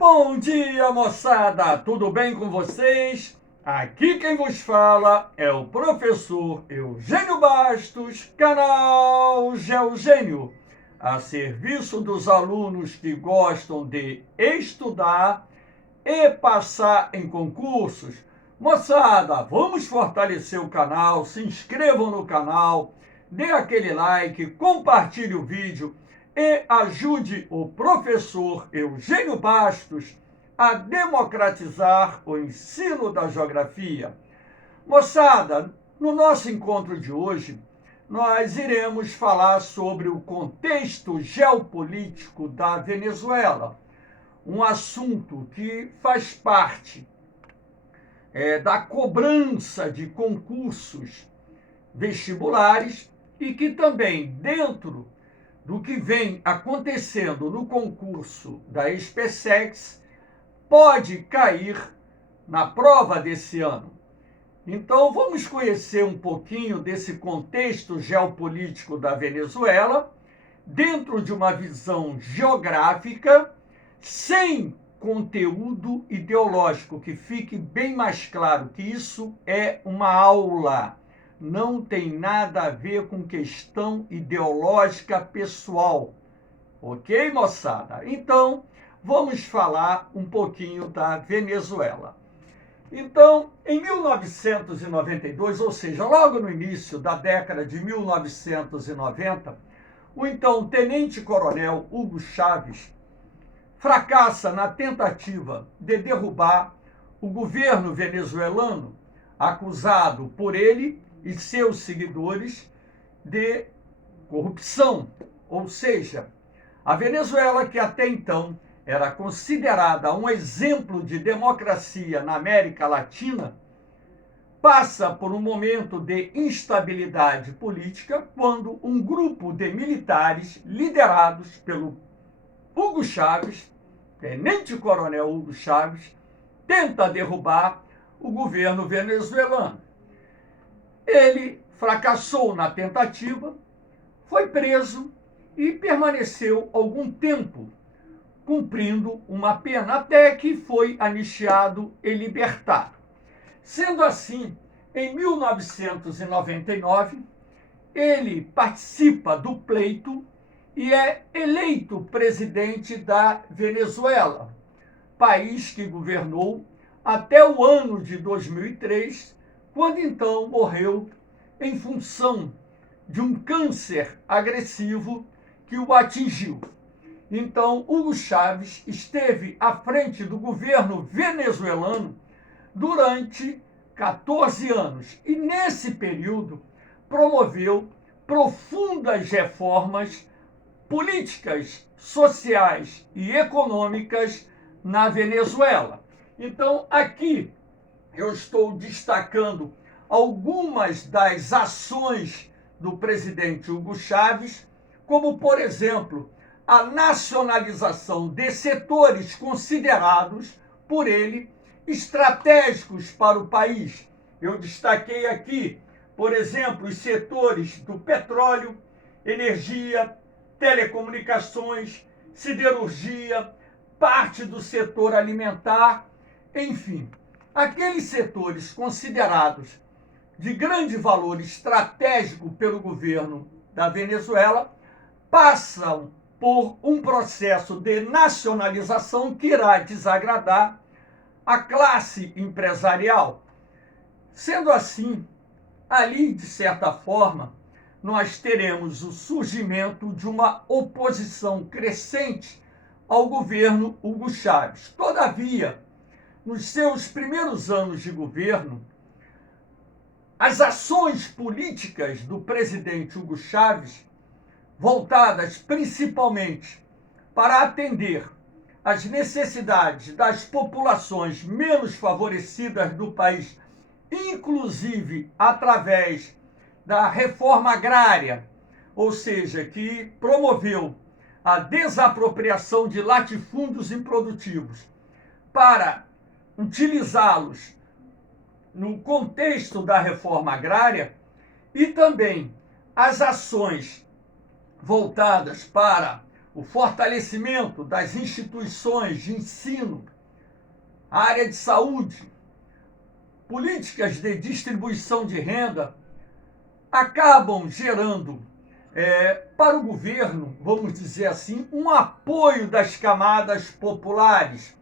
Bom dia, moçada! Tudo bem com vocês? Aqui quem vos fala é o professor Eugênio Bastos, canal Geogênio, a serviço dos alunos que gostam de estudar e passar em concursos. Moçada, vamos fortalecer o canal, se inscrevam no canal, dê aquele like, compartilhe o vídeo e ajude o professor Eugênio Bastos a democratizar o ensino da geografia. Moçada, no nosso encontro de hoje, nós iremos falar sobre o contexto geopolítico da Venezuela, um assunto que faz parte da cobrança de concursos vestibulares e que também, dentro do que vem acontecendo no concurso da SpaceX, pode cair na prova desse ano. Então, vamos conhecer um pouquinho desse contexto geopolítico da Venezuela, dentro de uma visão geográfica, sem conteúdo ideológico, que fique bem mais claro que isso é uma aula, não tem nada a ver com questão ideológica pessoal. Ok, moçada? Então, vamos falar um pouquinho da Venezuela. Então, em 1992, ou seja, logo no início da década de 1990, o então tenente-coronel Hugo Chávez fracassa na tentativa de derrubar o governo venezuelano, acusado por ele e seus seguidores de corrupção. Ou seja, a Venezuela, que até então era considerada um exemplo de democracia na América Latina, passa por um momento de instabilidade política quando um grupo de militares liderados pelo Hugo Chávez, tenente-coronel Hugo Chávez, tenta derrubar o governo venezuelano. Ele fracassou na tentativa, foi preso e permaneceu algum tempo cumprindo uma pena até que foi anistiado e libertado. Sendo assim, em 1999, ele participa do pleito e é eleito presidente da Venezuela, país que governou até o ano de 2003, quando então morreu em função de um câncer agressivo que o atingiu. Então, Hugo Chávez esteve à frente do governo venezuelano durante 14 anos e, nesse período, promoveu profundas reformas políticas, sociais e econômicas na Venezuela. Então, aqui eu estou destacando algumas das ações do presidente Hugo Chávez, como, por exemplo, a nacionalização de setores considerados por ele estratégicos para o país. Eu destaquei aqui, por exemplo, os setores do petróleo, energia, telecomunicações, siderurgia, parte do setor alimentar, enfim, aqueles setores considerados de grande valor estratégico pelo governo da Venezuela passam por um processo de nacionalização que irá desagradar a classe empresarial. Sendo assim, ali, de certa forma, nós teremos o surgimento de uma oposição crescente ao governo Hugo Chávez. Todavia, nos seus primeiros anos de governo, as ações políticas do presidente Hugo Chávez, voltadas principalmente para atender às necessidades das populações menos favorecidas do país, inclusive através da reforma agrária, ou seja, que promoveu a desapropriação de latifúndios improdutivos para utilizá-los no contexto da reforma agrária, e também as ações voltadas para o fortalecimento das instituições de ensino, a área de saúde, políticas de distribuição de renda, acabam gerando para o governo, vamos dizer assim, um apoio das camadas populares,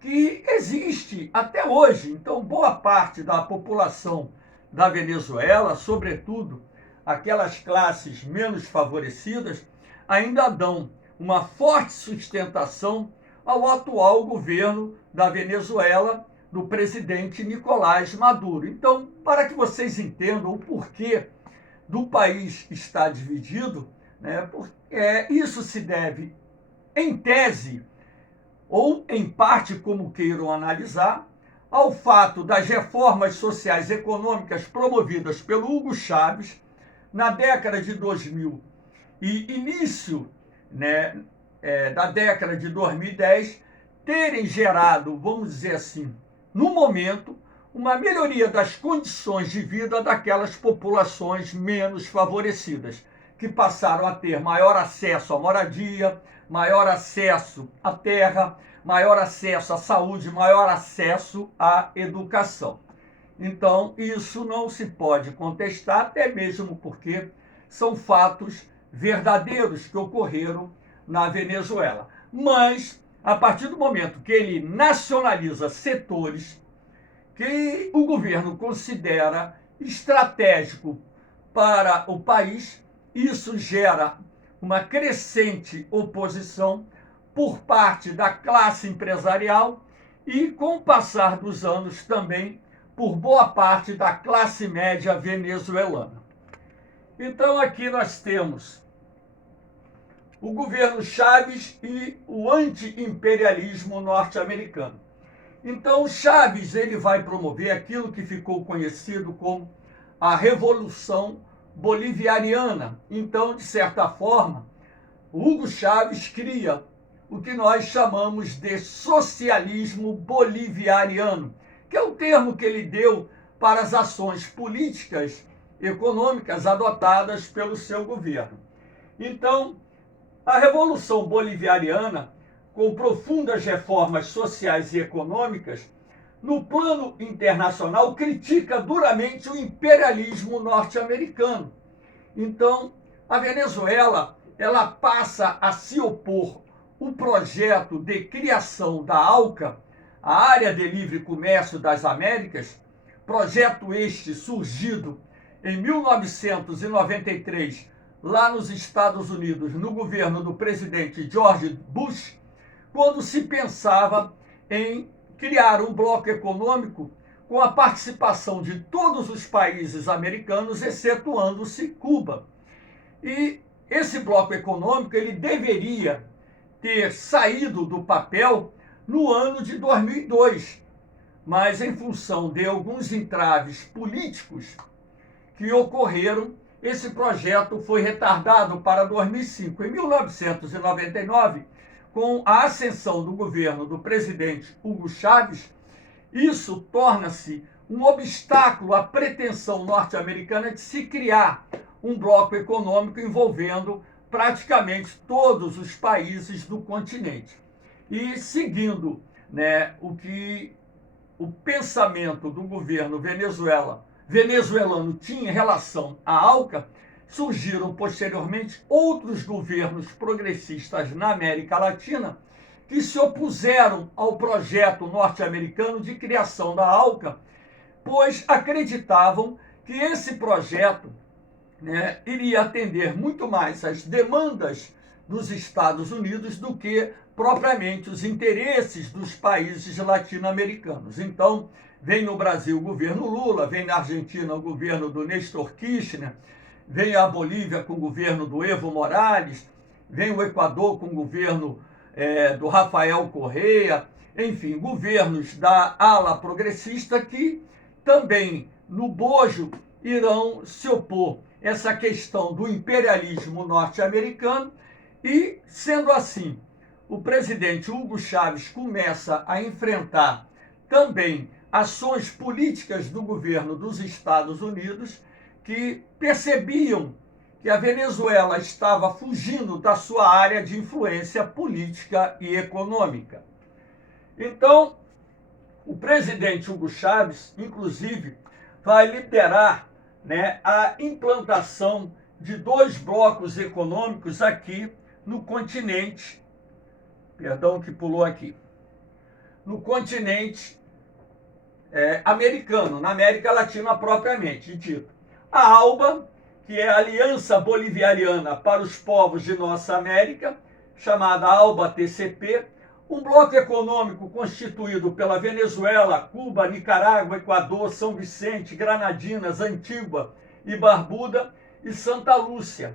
que existe até hoje. Então, boa parte da população da Venezuela, sobretudo aquelas classes menos favorecidas, ainda dão uma forte sustentação ao atual governo da Venezuela, do presidente Nicolás Maduro. Então, para que vocês entendam o porquê do país estar dividido, né, isso se deve, em tese, ou em parte, como queiram analisar, ao fato das reformas sociais e econômicas promovidas pelo Hugo Chávez na década de 2000 e início, né, da década de 2010, terem gerado, vamos dizer assim, no momento, uma melhoria das condições de vida daquelas populações menos favorecidas, que passaram a ter maior acesso à moradia, maior acesso à terra, maior acesso à saúde, maior acesso à educação. Então, isso não se pode contestar, até mesmo porque são fatos verdadeiros que ocorreram na Venezuela. Mas, a partir do momento que ele nacionaliza setores que o governo considera estratégico para o país, isso gera uma crescente oposição por parte da classe empresarial e, com o passar dos anos, também por boa parte da classe média venezuelana. Então, aqui nós temos o governo Chávez e o anti-imperialismo norte-americano. Então, Chávez ele vai promover aquilo que ficou conhecido como a Revolução Bolivariana. Então, de certa forma, Hugo Chávez cria o que nós chamamos de socialismo bolivariano, que é o termo que ele deu para as ações políticas econômicas adotadas pelo seu governo. Então, a Revolução Bolivariana, com profundas reformas sociais e econômicas, no plano internacional, critica duramente o imperialismo norte-americano. Então, a Venezuela ela passa a se opor ao projeto de criação da ALCA, a Área de Livre Comércio das Américas, projeto este surgido em 1993, lá nos Estados Unidos, no governo do presidente George Bush, quando se pensava em criar um bloco econômico com a participação de todos os países americanos, excetuando-se Cuba. E esse bloco econômico ele deveria ter saído do papel no ano de 2002, mas em função de alguns entraves políticos que ocorreram, esse projeto foi retardado para 2005. Em 1999, com a ascensão do governo do presidente Hugo Chávez, isso torna-se um obstáculo à pretensão norte-americana de se criar um bloco econômico envolvendo praticamente todos os países do continente. E seguindo, né, o pensamento do governo venezuelano tinha em relação à ALCA, surgiram posteriormente outros governos progressistas na América Latina que se opuseram ao projeto norte-americano de criação da ALCA, pois acreditavam que esse projeto, né, iria atender muito mais às demandas dos Estados Unidos do que propriamente os interesses dos países latino-americanos. Então, vem no Brasil o governo Lula, vem na Argentina o governo do Néstor Kirchner, vem a Bolívia com o governo do Evo Morales, vem o Equador com o governo do Rafael Correa, enfim, governos da ala progressista que também, no bojo, irão se opor essa questão do imperialismo norte-americano e, sendo assim, o presidente Hugo Chávez começa a enfrentar também ações políticas do governo dos Estados Unidos que percebiam que a Venezuela estava fugindo da sua área de influência política e econômica. Então, o presidente Hugo Chávez, inclusive, vai liderar, né, a implantação de 2 blocos econômicos aqui no continente, perdão que pulou aqui, no continente americano, na América Latina propriamente dito. A ALBA, que é a Aliança Bolivariana para os Povos de Nossa América, chamada ALBA-TCP, um bloco econômico constituído pela Venezuela, Cuba, Nicarágua, Equador, São Vicente, Granadinas, Antígua e Barbuda e Santa Lúcia.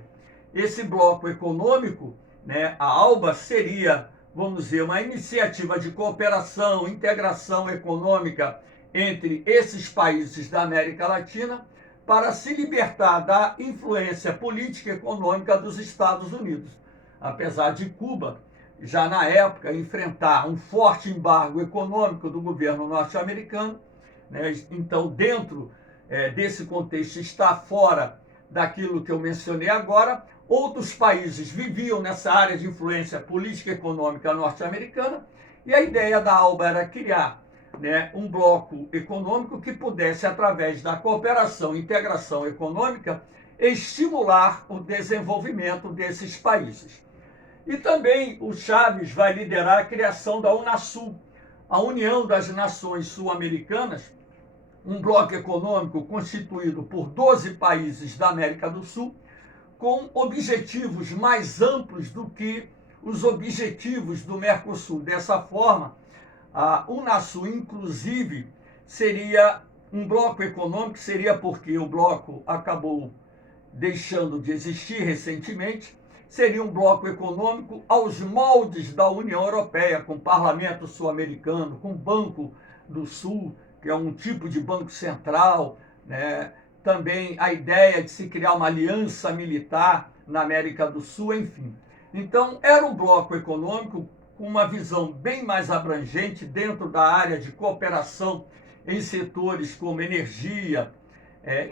Esse bloco econômico, né, a ALBA, seria, vamos dizer, uma iniciativa de cooperação, integração econômica entre esses países da América Latina para se libertar da influência política e econômica dos Estados Unidos. Apesar de Cuba, já na época, enfrentar um forte embargo econômico do governo norte-americano, né? Então, dentro desse contexto, está fora daquilo que eu mencionei agora, outros países viviam nessa área de influência política e econômica norte-americana, e a ideia da ALBA era criar, né, um bloco econômico que pudesse, através da cooperação e integração econômica, estimular o desenvolvimento desses países. E também o Chávez vai liderar a criação da Unasul, a União das Nações Sul-Americanas, um bloco econômico constituído por 12 países da América do Sul, com objetivos mais amplos do que os objetivos do Mercosul. Dessa forma, a Unasul, inclusive, seria um bloco econômico, seria porque o bloco acabou deixando de existir recentemente, seria um bloco econômico aos moldes da União Europeia, com parlamento sul-americano, com Banco do Sul, que é um tipo de banco central, né? Também a ideia de se criar uma aliança militar na América do Sul, enfim. Então, era um bloco econômico com uma visão bem mais abrangente dentro da área de cooperação em setores como energia,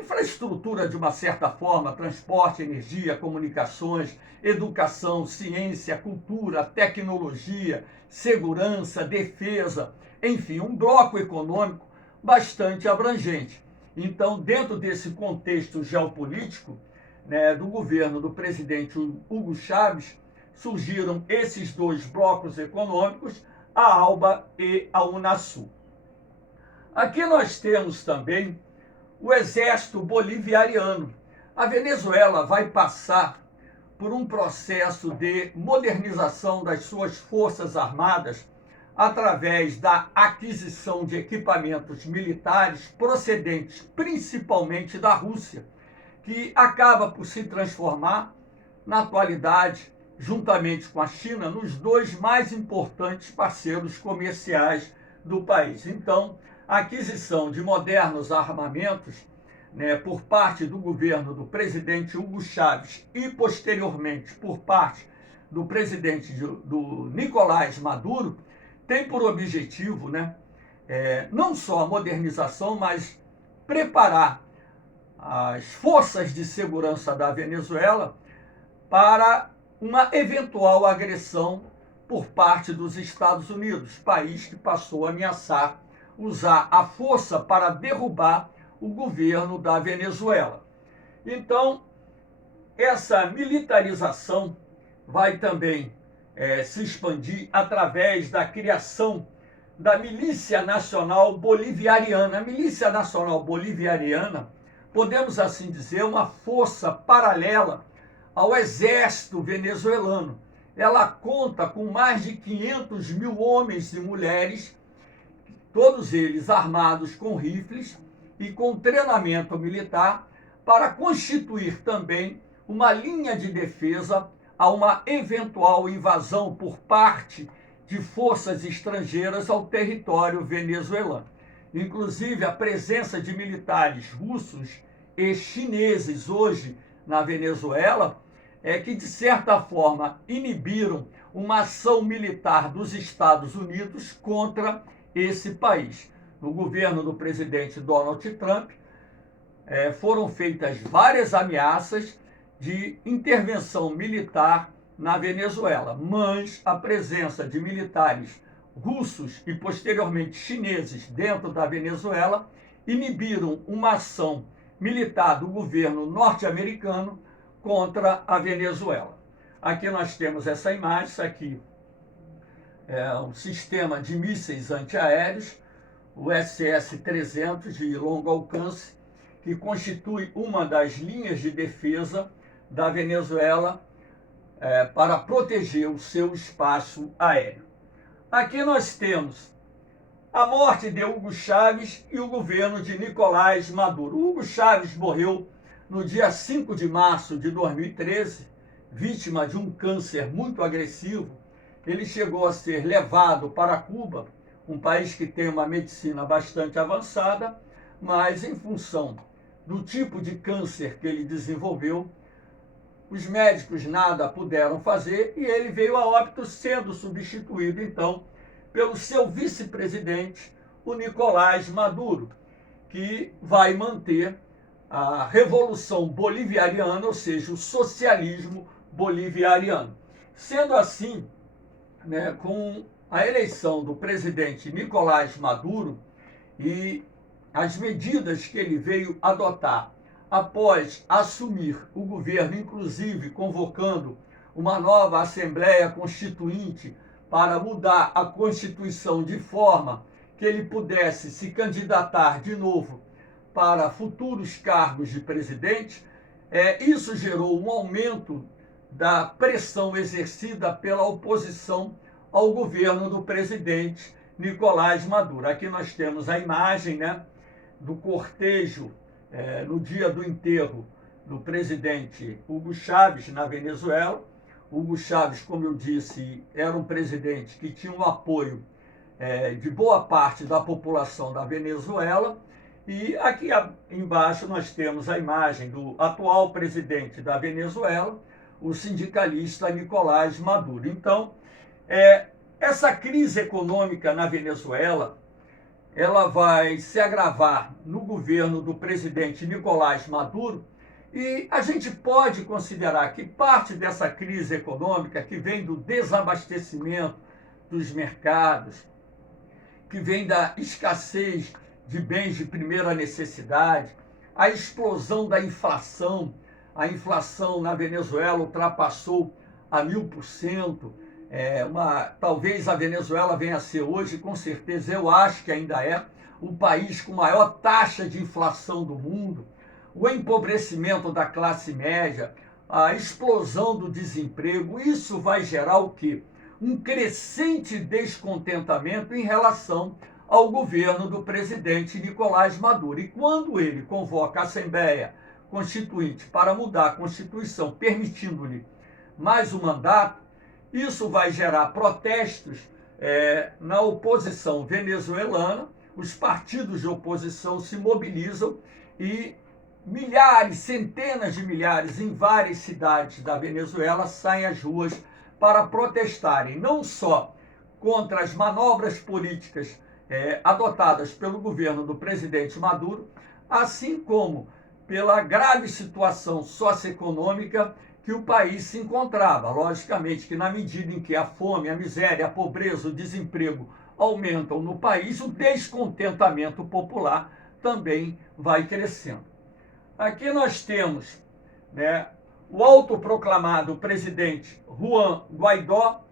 infraestrutura de uma certa forma, transporte, energia, comunicações, educação, ciência, cultura, tecnologia, segurança, defesa, enfim, um bloco econômico bastante abrangente. Então, dentro desse contexto geopolítico, né, do governo do presidente Hugo Chávez, surgiram esses 2 blocos econômicos, a ALBA e a Unasul. Aqui nós temos também o exército bolivariano. A Venezuela vai passar por um processo de modernização das suas forças armadas através da aquisição de equipamentos militares procedentes principalmente da Rússia, que acaba por se transformar, na atualidade, juntamente com a China, nos 2 mais importantes parceiros comerciais do país. Então, a aquisição de modernos armamentos, né, por parte do governo do presidente Hugo Chávez e, posteriormente, por parte do presidente do Nicolás Maduro, tem por objetivo, né, não só a modernização, mas preparar as forças de segurança da Venezuela para uma eventual agressão por parte dos Estados Unidos, país que passou a ameaçar usar a força para derrubar o governo da Venezuela. Então, essa militarização vai também se expandir através da criação da Milícia Nacional Bolivariana. A Milícia Nacional Bolivariana, podemos assim dizer, uma força paralela ao exército venezuelano. Ela conta com mais de 500 mil homens e mulheres, todos eles armados com rifles e com treinamento militar, para constituir também uma linha de defesa a uma eventual invasão por parte de forças estrangeiras ao território venezuelano. Inclusive, a presença de militares russos e chineses hoje na Venezuela que, de certa forma, inibiram uma ação militar dos Estados Unidos contra esse país. No governo do presidente Donald Trump, foram feitas várias ameaças de intervenção militar na Venezuela, mas a presença de militares russos e posteriormente chineses dentro da Venezuela inibiram uma ação militar do governo norte-americano contra a Venezuela. Aqui nós temos essa imagem, isso aqui é um sistema de mísseis antiaéreos, o SS-300 de longo alcance, que constitui uma das linhas de defesa da Venezuela para proteger o seu espaço aéreo. Aqui nós temos a morte de Hugo Chávez e o governo de Nicolás Maduro. Hugo Chávez morreu no dia 5 de março de 2013, vítima de um câncer muito agressivo. Ele chegou a ser levado para Cuba, um país que tem uma medicina bastante avançada, mas em função do tipo de câncer que ele desenvolveu, os médicos nada puderam fazer e ele veio a óbito, sendo substituído então pelo seu vice-presidente, o Nicolás Maduro, que vai manter a revolução bolivariana, ou seja, o socialismo bolivariano. Sendo assim, com a eleição do presidente Nicolás Maduro e as medidas que ele veio adotar após assumir o governo, inclusive convocando uma nova Assembleia Constituinte para mudar a Constituição de forma que ele pudesse se candidatar de novo para futuros cargos de presidente, isso gerou um aumento da pressão exercida pela oposição ao governo do presidente Nicolás Maduro. Aqui nós temos a imagem do cortejo no dia do enterro do presidente Hugo Chávez na Venezuela. Hugo Chávez, como eu disse, era um presidente que tinha o apoio de boa parte da população da Venezuela. E aqui embaixo nós temos a imagem do atual presidente da Venezuela, o sindicalista Nicolás Maduro. Então, essa crise econômica na Venezuela, ela vai se agravar no governo do presidente Nicolás Maduro, e a gente pode considerar que parte dessa crise econômica, que vem do desabastecimento dos mercados, que vem da escassez de bens de primeira necessidade, a explosão da inflação. A inflação na Venezuela ultrapassou a 1000%. Talvez a Venezuela venha a ser hoje, com certeza, eu acho que ainda é, o país com maior taxa de inflação do mundo. O empobrecimento da classe média, a explosão do desemprego, isso vai gerar o quê? Um crescente descontentamento em relação ao governo do presidente Nicolás Maduro. E quando ele convoca a Assembleia Constituinte para mudar a Constituição, permitindo-lhe mais um mandato, isso vai gerar protestos na oposição venezuelana. Os partidos de oposição se mobilizam e milhares, centenas de milhares em várias cidades da Venezuela saem às ruas para protestarem, não só contra as manobras políticas adotadas pelo governo do presidente Maduro, assim como pela grave situação socioeconômica que o país se encontrava. Logicamente que na medida em que a fome, a miséria, a pobreza, o desemprego aumentam no país, o descontentamento popular também vai crescendo. Aqui nós temos o autoproclamado presidente Juan Guaidó.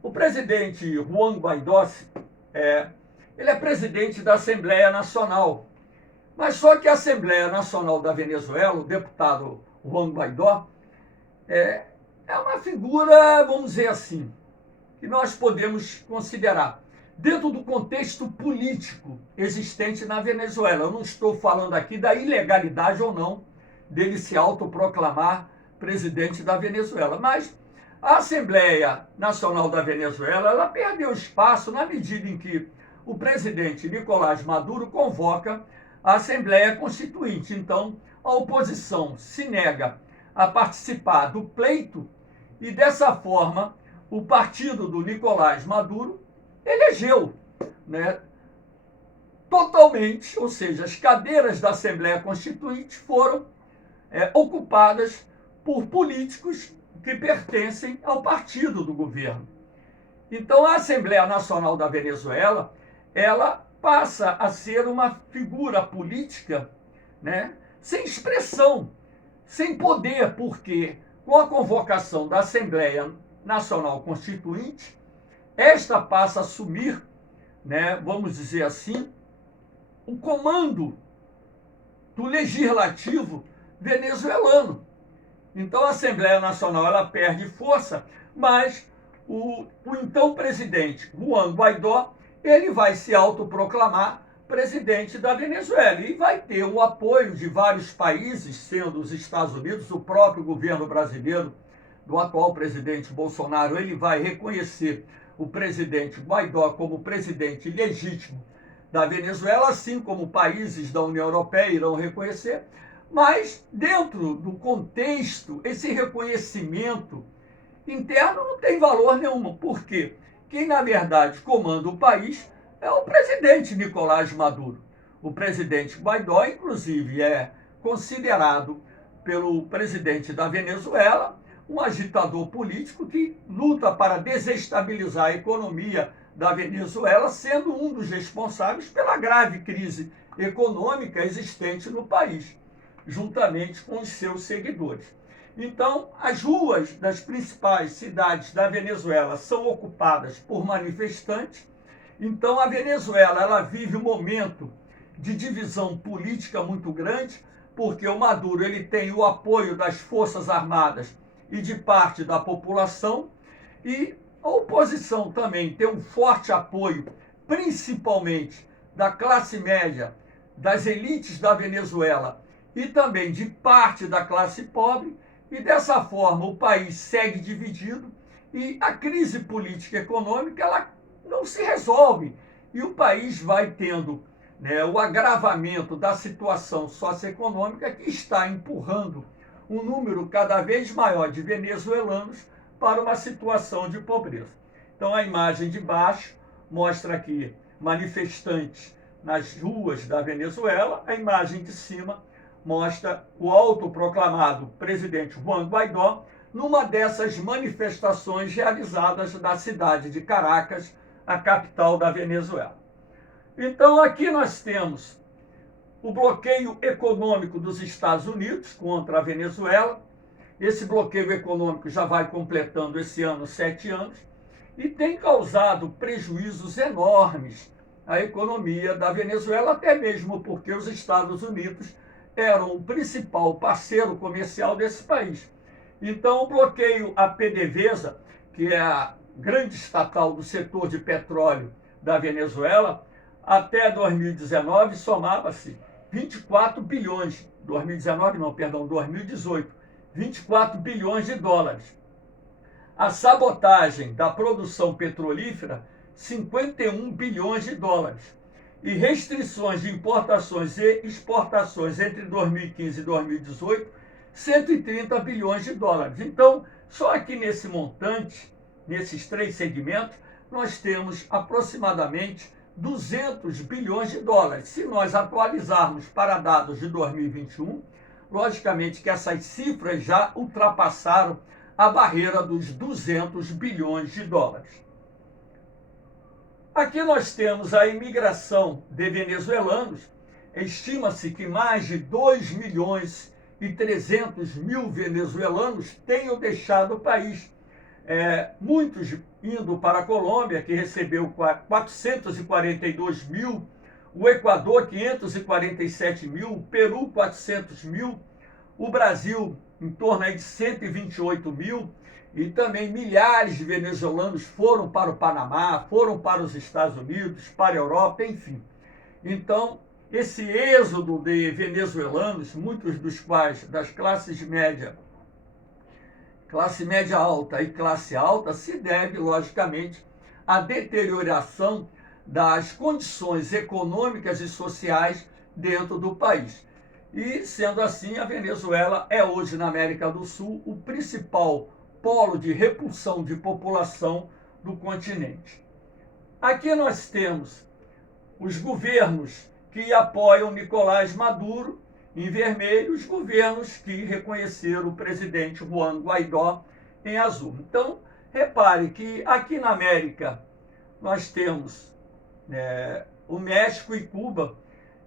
O presidente Juan Guaidó, ele é presidente da Assembleia Nacional. Mas só que a Assembleia Nacional da Venezuela, o deputado Juan Guaidó, é uma figura, vamos dizer assim, que nós podemos considerar dentro do contexto político existente na Venezuela. Eu não estou falando aqui da ilegalidade ou não dele se autoproclamar presidente da Venezuela, mas a Assembleia Nacional da Venezuela, ela perdeu espaço na medida em que o presidente Nicolás Maduro convoca a Assembleia Constituinte. Então, a oposição se nega a participar do pleito e, dessa forma, o partido do Nicolás Maduro elegeu totalmente, ou seja, as cadeiras da Assembleia Constituinte foram ocupadas por políticos que pertencem ao partido do governo. Então, a Assembleia Nacional da Venezuela, ela passa a ser uma figura política, né, sem expressão, sem poder, porque com a convocação da Assembleia Nacional Constituinte, esta passa a assumir, né, vamos dizer assim, o comando do legislativo venezuelano. Então a Assembleia Nacional ela perde força, mas o então presidente Juan Guaidó ele vai se autoproclamar presidente da Venezuela e vai ter o apoio de vários países, sendo os Estados Unidos, o próprio governo brasileiro do atual presidente Bolsonaro, ele vai reconhecer o presidente Guaidó como presidente legítimo da Venezuela, assim como países da União Europeia irão reconhecer, mas dentro do contexto, esse reconhecimento interno não tem valor nenhum, porque quem na verdade comanda o país é o presidente Nicolás Maduro. O presidente Guaidó, inclusive, é considerado pelo presidente da Venezuela um agitador político que luta para desestabilizar a economia da Venezuela, sendo um dos responsáveis pela grave crise econômica existente no país, juntamente com os seus seguidores. Então, as ruas das principais cidades da Venezuela são ocupadas por manifestantes. Então, a Venezuela ela vive um momento de divisão política muito grande, porque o Maduro ele tem o apoio das Forças Armadas e de parte da população, e a oposição também tem um forte apoio, principalmente da classe média, das elites da Venezuela e também de parte da classe pobre, e dessa forma o país segue dividido e a crise política e econômica ela não se resolve e o país vai tendo, né, o agravamento da situação socioeconômica que está empurrando um número cada vez maior de venezuelanos para uma situação de pobreza. Então a imagem de baixo mostra aqui manifestantes nas ruas da Venezuela, a imagem de cima mostra o autoproclamado presidente Juan Guaidó numa dessas manifestações realizadas na cidade de Caracas, a capital da Venezuela. Então aqui nós temos o bloqueio econômico dos Estados Unidos contra a Venezuela. Esse bloqueio econômico já vai completando esse ano 7 anos e tem causado prejuízos enormes à economia da Venezuela, até mesmo porque os Estados Unidos eram o principal parceiro comercial desse país. Então, o bloqueio à PDVSA, que é a grande estatal do setor de petróleo da Venezuela, até 2019 somava-se 24 bilhões, 2018, 24 bilhões de dólares. A sabotagem da produção petrolífera, 51 bilhões de dólares. E restrições de importações e exportações entre 2015 e 2018, 130 bilhões de dólares. Então, só aqui nesse montante, nesses três segmentos, nós temos aproximadamente 200 bilhões de dólares. Se nós atualizarmos para dados de 2021, logicamente que essas cifras já ultrapassaram a barreira dos 200 bilhões de dólares. Aqui nós temos a imigração de venezuelanos. Estima-se que mais de 2 milhões e 300 mil venezuelanos tenham deixado o país. Muitos indo para a Colômbia, que recebeu 442 mil, o Equador 547 mil, o Peru 400 mil, o Brasil em torno de 128 mil, e também milhares de venezuelanos foram para o Panamá, foram para os Estados Unidos, para a Europa, enfim. Então, esse êxodo de venezuelanos, muitos dos quais das classes média, classe média alta e classe alta, se deve, logicamente, à deterioração das condições econômicas e sociais dentro do país. E, sendo assim, a Venezuela é hoje, na América do Sul, o principal polo de repulsão de população do continente. Aqui nós temos os governos que apoiam Nicolás Maduro em vermelho os governos que reconheceram o presidente Juan Guaidó em azul. Então, repare que aqui na América nós temos o México e Cuba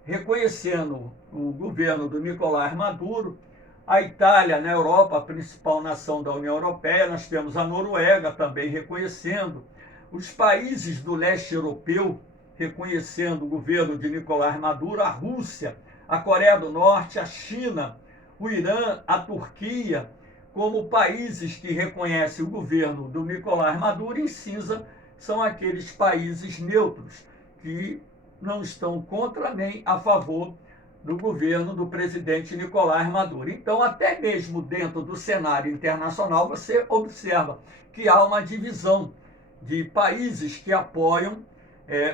reconhecendo o governo do Nicolás Maduro, a Itália, na Europa, a principal nação da União Europeia, nós temos a Noruega também reconhecendo, os países do leste europeu reconhecendo o governo de Nicolás Maduro, a Rússia, a Coreia do Norte, a China, o Irã, a Turquia, como países que reconhecem o governo do Nicolás Maduro. Em cinza são aqueles países neutros que não estão contra nem a favor do governo do presidente Nicolás Maduro. Então, até mesmo dentro do cenário internacional, você observa que há uma divisão de países que apoiam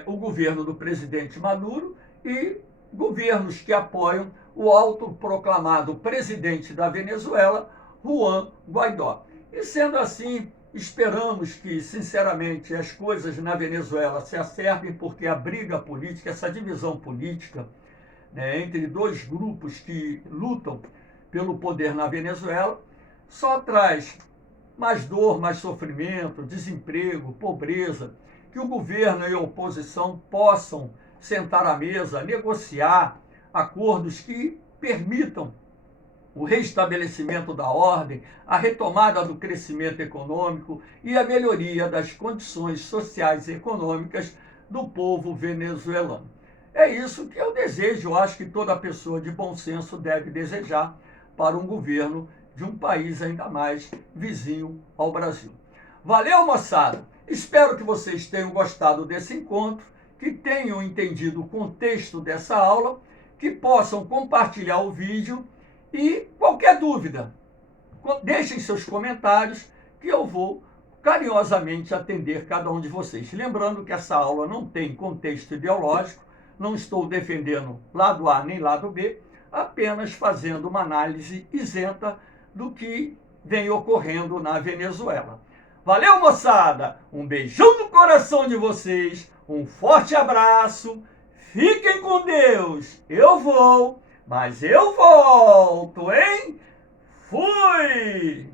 o governo do presidente Maduro e governos que apoiam o autoproclamado presidente da Venezuela, Juan Guaidó. E sendo assim, esperamos que, sinceramente, as coisas na Venezuela se acertem, porque a briga política, essa divisão política, entre dois grupos que lutam pelo poder na Venezuela, só traz mais dor, mais sofrimento, desemprego, pobreza, que o governo e a oposição possam sentar à mesa, negociar acordos que permitam o restabelecimento da ordem, a retomada do crescimento econômico e a melhoria das condições sociais e econômicas do povo venezuelano. É isso que eu desejo, eu acho que toda pessoa de bom senso deve desejar para um governo de um país ainda mais vizinho ao Brasil. Valeu, moçada! Espero que vocês tenham gostado desse encontro, que tenham entendido o contexto dessa aula, que possam compartilhar o vídeo e qualquer dúvida, deixem seus comentários que eu vou carinhosamente atender cada um de vocês. Lembrando que essa aula não tem contexto ideológico, não estou defendendo lado A nem lado B, apenas fazendo uma análise isenta do que vem ocorrendo na Venezuela. Valeu, moçada! Um beijão no coração de vocês, um forte abraço, fiquem com Deus! Eu vou, mas eu volto, hein? Fui!